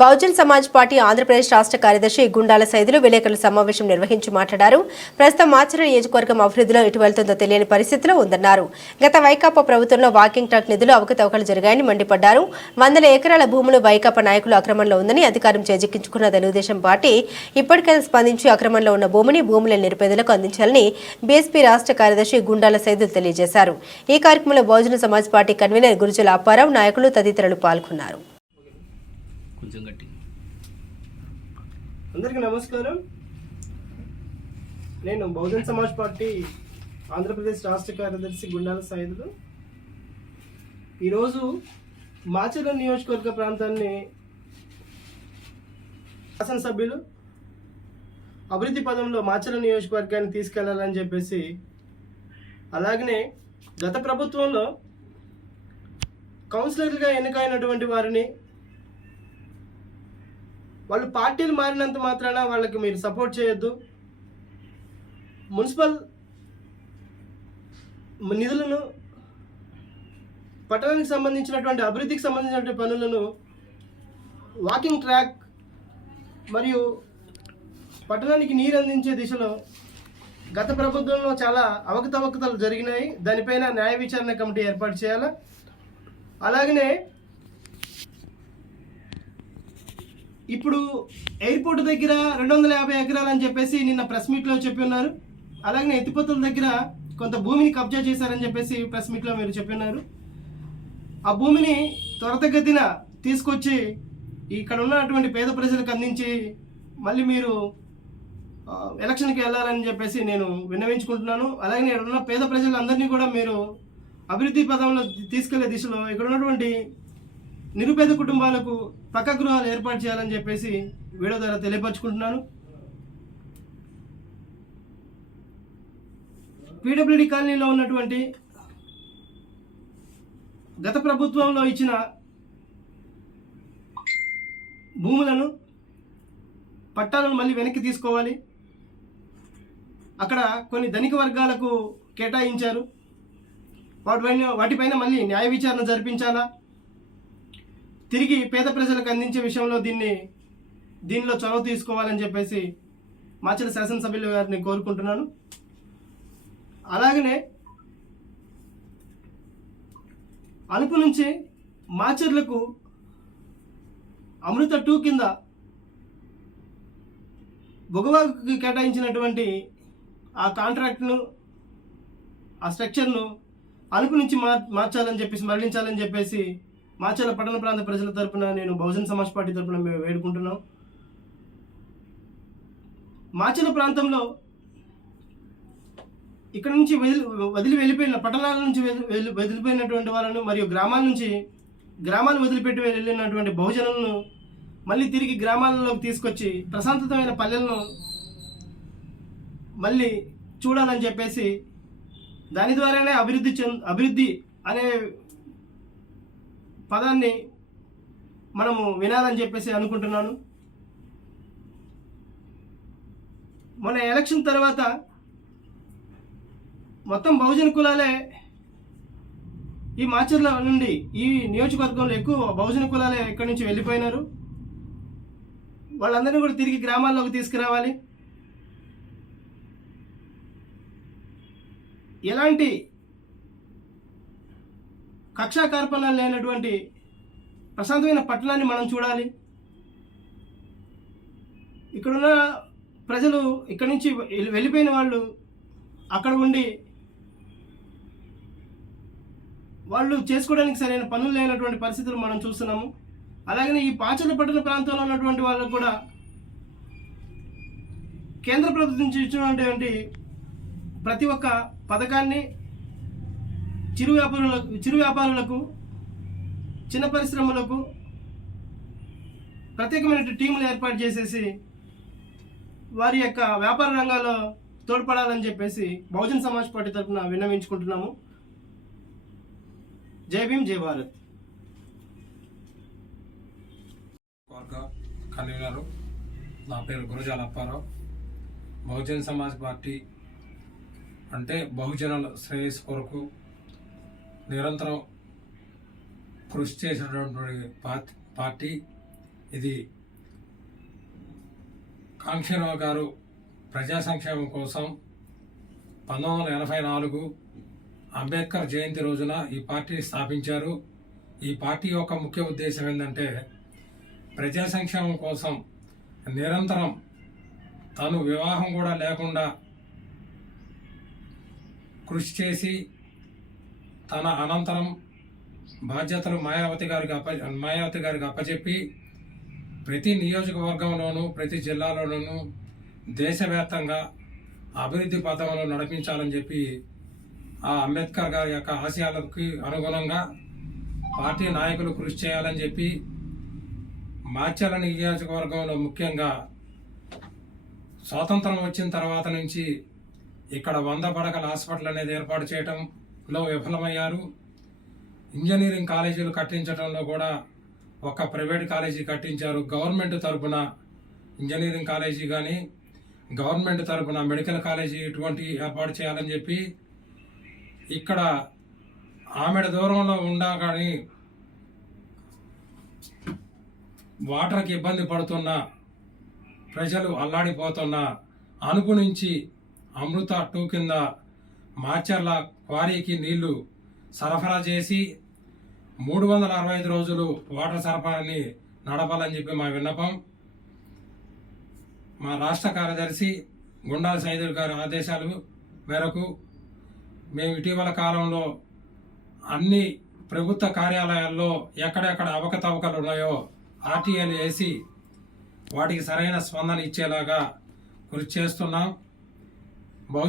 Bahujan Samaj party Andhra Pradesh రాష్ట్ర కార్యదర్శి గుండాల సైదులు విలేకరుల సమావేశం నిర్వహించి మాట్లాడారు. ప్రస్తుతం మాచర నియోజకవర్గం అభివృద్ధిలో ఎటు వెళ్తుందో తెలియని పరిస్థితిలో ఉందన్నారు. గత వైకాపా ప్రభుత్వంలో వాకింగ్ ట్రాక్ నిధులు అవకతవకలు జరిగాయని మండిపడ్డారు. వందల ఎకరాల భూములు వైకాపా నాయకులు అక్రమంలో ఉందని అధికారం చేజిక్కించుకున్న తెలుగుదేశం పార్టీ ఇప్పటికైనా స్పందించి అక్రమంలో ఉన్న భూమిని భూముల నిరుపేదలకు అందించాలని బీఎస్పీ రాష్ట్ర కార్యదర్శి గుండాల సైదులు తెలియజేశారు. ఈ కార్యక్రమంలో బహుజన సమాజ్ పార్టీ కన్వీనర్ గురుజుల అప్పారావు నాయకులు తదితరులు పాల్గొన్నారు. కొంచెం గట్టి అందరికీ నమస్కారం. నేను బహుజన్ సమాజ్ పార్టీ ఆంధ్రప్రదేశ్ రాష్ట్ర కార్యదర్శి గుండాల సాయుధులు ఈరోజు మాచర్ల నియోజకవర్గ ప్రాంతాన్ని శాసనసభ్యులు అభివృద్ధి పదంలో మాచర్ల నియోజకవర్గాన్ని తీసుకెళ్ళాలని చెప్పేసి అలాగనే గత ప్రభుత్వంలో కౌన్సిలర్లుగా ఎన్నికైనటువంటి వారిని వాళ్ళు పార్టీలు మారినంత మాత్రాన వాళ్ళకి మీరు సపోర్ట్ చేయొద్దు. మున్సిపల్ నిధులను పట్టణానికి సంబంధించినటువంటి అభివృద్ధికి సంబంధించినటువంటి పనులను వాకింగ్ ట్రాక్ మరియు పట్టణానికి నీరు అందించే దిశలో గత ప్రభుత్వంలో చాలా అవకతవకతలు జరిగినాయి. దానిపైన న్యాయ విచారణ కమిటీ ఏర్పాటు చేయాలా? అలాగనే ఇప్పుడు ఎయిర్పోర్ట్ దగ్గర రెండు వందల యాభై ఎకరాలు అని చెప్పేసి నిన్న ప్రెస్ మీట్లో చెప్పి ఉన్నారు. అలాగే ఎత్తిపోతుల దగ్గర కొంత భూమిని కబ్జా చేశారని చెప్పేసి ప్రెస్ మీట్లో మీరు చెప్పి ఉన్నారు. ఆ భూమిని త్వరతగతిన తీసుకొచ్చి ఇక్కడ ఉన్నటువంటి పేద ప్రజలకు అందించి మళ్ళీ మీరు ఎలక్షన్కి వెళ్ళాలని చెప్పేసి నేను విన్నవించుకుంటున్నాను. అలాగే ఇక్కడ ఉన్న పేద ప్రజలందరినీ కూడా మీరు అభివృద్ధి పదంలో తీసుకెళ్ళే దిశలో ఇక్కడ ఉన్నటువంటి నిరుపేద కుటుంబాలకు పక్క గృహాలు ఏర్పాటు చేయాలని చెప్పేసి వీడియో ద్వారా తెలియపరచుకుంటున్నాను. పీడబ్ల్యూడి కాలనీలో ఉన్నటువంటి గత ప్రభుత్వంలో ఇచ్చిన భూములను పట్టాలను మళ్ళీ వెనక్కి తీసుకోవాలి. అక్కడ కొన్ని ధనిక వర్గాలకు కేటాయించారు. వాటిపైన వాటిపైన మళ్ళీ న్యాయ విచారణ జరిపించాలా? తిరిగి పేద ప్రజలకు అందించే విషయంలో దీన్ని దీనిలో చొరవ తీసుకోవాలని చెప్పేసి మాచల శాసనసభ్యుల గారిని కోరుకుంటున్నాను. అలాగనే అలుపు నుంచి మాచర్లకు అమృత టూ కింద బొగవాకు కేటాయించినటువంటి ఆ కాంట్రాక్ట్ను ఆ స్ట్రక్చర్ను అలుపు నుంచి మార్ మార్చాలని చెప్పేసి మరలించాలని చెప్పేసి మాచర్ల పట్టణ ప్రాంత ప్రజల తరపున నేను బహుజన్ సమాజ్ పార్టీ తరపున మేము వేడుకుంటున్నాం. మాచర్ల ప్రాంతంలో ఇక్కడ నుంచి వదిలి వదిలి వెళ్ళిపోయిన పట్టణాల నుంచి వదిలిపోయినటువంటి వాళ్ళను మరియు గ్రామాల నుంచి గ్రామాలు వదిలిపెట్టి వెళ్ళినటువంటి బహుజనులను మళ్ళీ తిరిగి గ్రామాలలోకి తీసుకొచ్చి ప్రశాంతమైన పల్లెలను మళ్ళీ చూడాలని చెప్పేసి దాని ద్వారానే అభివృద్ధి చెంద అభివృద్ధి అనే పదాన్ని మనము వినాలని చెప్పేసి అనుకుంటున్నాను. మన ఎలక్షన్ తర్వాత మొత్తం బహుజన కులాలే ఈ మాచర్ల నుండి ఈ నియోజకవర్గంలో ఎక్కువ బహుజన కులాలే ఇక్కడి నుంచి వెళ్ళిపోయినారు. వాళ్ళందరినీ కూడా తిరిగి గ్రామాల్లోకి తీసుకురావాలి. ఎలాంటి కక్షా కార్పణాలు లేనటువంటి ప్రశాంతమైన పట్టణాన్ని మనం చూడాలి. ఇక్కడున్న ప్రజలు ఇక్కడి నుంచి వెళ్ళిపోయిన వాళ్ళు అక్కడ ఉండి వాళ్ళు చేసుకోవడానికి సరైన పనులు లేనటువంటి పరిస్థితులు మనం చూస్తున్నాము. అలాగనే ఈ పాచల పట్టణ ప్రాంతంలో ఉన్నటువంటి వాళ్ళకు కూడా కేంద్ర ప్రభుత్వం నుంచి ఇచ్చినటువంటి ప్రతి ఒక్క పథకాన్ని చిరు వ్యాపారులకు చిరు వ్యాపారులకు చిన్న పరిశ్రమలకు ప్రత్యేకమైన టీములు ఏర్పాటు చేసేసి వారి యొక్క వ్యాపార రంగాల్లో తోడ్పడాలని చెప్పేసి బహుజన్ సమాజ్ పార్టీ తరఫున విన్నవించుకుంటున్నాము. జై భీమ్ జై భారత్. కన్వీనరు. నా పేరు గురజాల అప్పారావు. బహుజన్ సమాజ్ పార్టీ అంటే బహుజనుల శ్రేయస్సు కొరకు నిరంతరం కృషి చేసినటువంటి పార్టీ పార్టీ ఇది కాంక్షరావు గారు ప్రజా సంక్షేమం కోసం పంతొమ్మిది వందల ఎనభై నాలుగు అంబేద్కర్ జయంతి రోజున ఈ పార్టీని స్థాపించారు. ఈ పార్టీ యొక్క ముఖ్య ఉద్దేశం ఏంటంటే ప్రజా సంక్షేమం కోసం నిరంతరం తను వివాహం కూడా లేకుండా కృషి చేసి తన అనంతరం బాధ్యతలు మాయావతి గారికి అప్ప మాయావతి గారికి అప్పచెప్పి ప్రతి నియోజకవర్గంలోనూ ప్రతి జిల్లాలోనూ దేశవ్యాప్తంగా అభివృద్ధి పథంలో నడిపించాలని చెప్పి ఆ అంబేద్కర్ గారి యొక్క ఆశయాలకు అనుగుణంగా పార్టీ నాయకులు కృషి చేయాలని చెప్పి మాచల నియోజకవర్గంలో ముఖ్యంగా స్వాతంత్రం వచ్చిన తర్వాత నుంచి ఇక్కడ వంద పడకల హాస్పిటల్ అనేది ఏర్పాటు చేయటం లో విఫలమయ్యారు ఇంజనీరింగ్ కాలేజీలు కట్టించడంలో కూడా ఒక ప్రైవేట్ కాలేజీ కట్టించారు. గవర్నమెంట్ తరపున ఇంజనీరింగ్ కాలేజీ కానీ గవర్నమెంట్ తరపున మెడికల్ కాలేజీ ఇటువంటి ఏర్పాటు చేయాలని చెప్పి ఇక్కడ ఆమెడ దూరంలో ఉండా కానీ వాటర్కి ఇబ్బంది పడుతున్న ప్రజలు అల్లాడిపోతున్న అణుకు నుంచి అమృత టూ కింద మాచర్ల క్వారీకి నీళ్ళు సరఫరా చేసి మూడు వందల అరవై ఐదు రోజులు వాటర్ సరఫరాని నడపాలని చెప్పి మా విన్నపం. మా రాష్ట్ర కార్యదర్శి గుండాల సైదుల్ గారి ఆదేశాలు మేరకు మేము ఇటీవల కాలంలో అన్ని ప్రభుత్వ కార్యాలయాల్లో ఎక్కడెక్కడ అవకతవకలు ఉన్నాయో ఆర్టీఐలు వేసి వాటికి సరైన స్పందన ఇచ్చేలాగా కృషి చేస్తున్నాం.